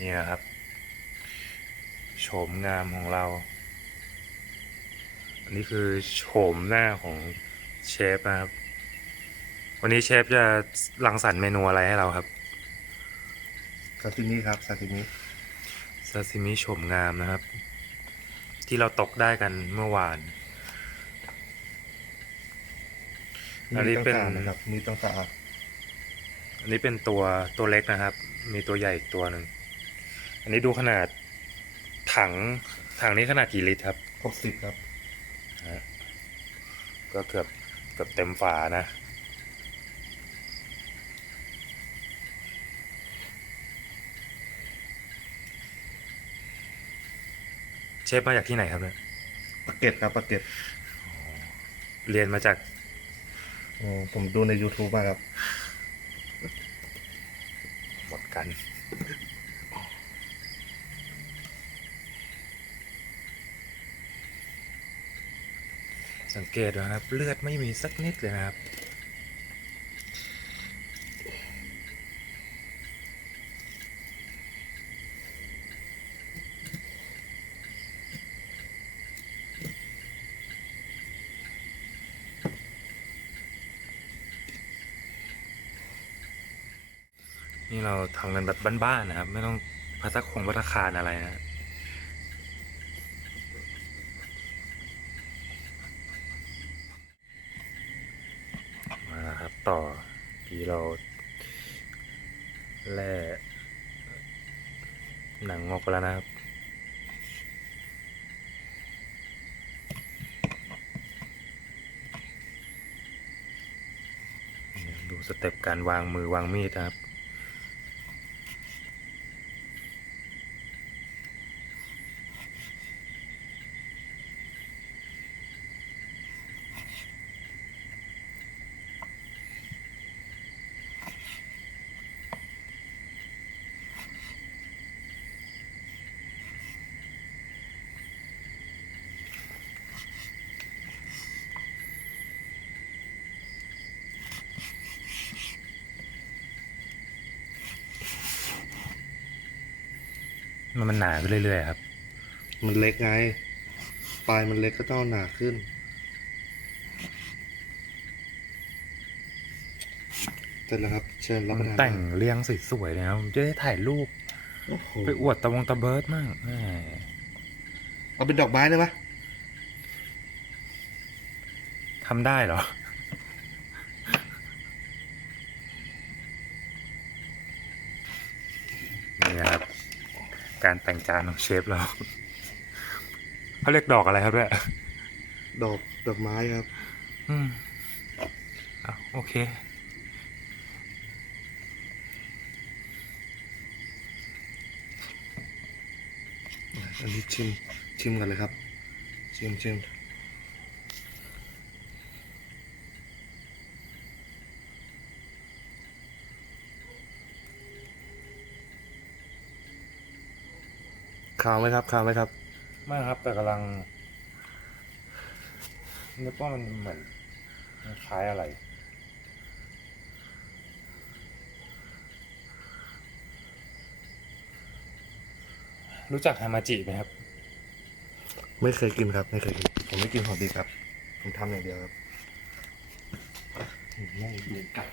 นี่นะครับ โฉมงามของเรา อันนี้คือโฉมหน้าของเชฟนะครับ วันนี้เชฟจะรังสรรค์เมนูอะไรให้เราครับ ซาซิมิครับซาซิมิซาซิมิโฉมงามนะครับ ที่เราตกได้กันเมื่อวาน อันนี้เป็นมีต่างๆนะครับมีต่างอันนี้เป็นตัวตัวเล็กนะครับ มีตัวใหญ่อีกตัวหนึ่ง อันนี้ดูขนาดถังถังนี้ขนาดกี่ลิตรครับๆหกสิบครับก็เกือบเกือบเต็มฝานะ เชฟมาจากที่ไหนครับเนี่ยปากเก็ตครับปากเก็ตเรียนมาจากอ๋อผมดูใน YouTube มาครับ หมดกัน สังเกตนะครับ เลือดไม่มีสักนิดเลยนะครับ นี่เราทำกันแบบบ้านๆนะครับ ไม่ต้องพัฒคงพัฒคารอะไรนะ มาครับ ต่อที่เราแล่หนังงอกไปแล้วนะครับ ดูสเต็ปการวางมือวางมีดนะครับ มันมันหนาขึ้นเรื่อยๆครับ มันเล็กไง ปลายมันเล็กก็ต้องหนาขึ้น เสร็จแล้วครับ เชิญรับมัประนทานแต่งเรียงสวยๆนะครับผมจะได้ถ่ายรูปโอ้โหไปอวดตะวงตะเบิร์ดมั่งแหมเอาเป็นดอกไม้ได้ไหมทำได้เหรอ นี่นะครับ การแต่งจานของเชฟเราเขาเรียกดอกอะไรครับเนี่ยดอกดอกไม้ครับ อืมอะโอเค อันนี้ชิมชิมกันเลยครับ ชิมชิมาวไหมครับข่าวไหมครับ ไม่ครับ แต่กำลังนึกว่ามันเหมือนมันคล้ายอะไร รู้จักฮามาจิไหมครับ ไม่เคยกินครับ ไม่เคยกิน ผมไม่กินของดีครับ ผมทำอย่างเดียวครับ ไม่กินไก่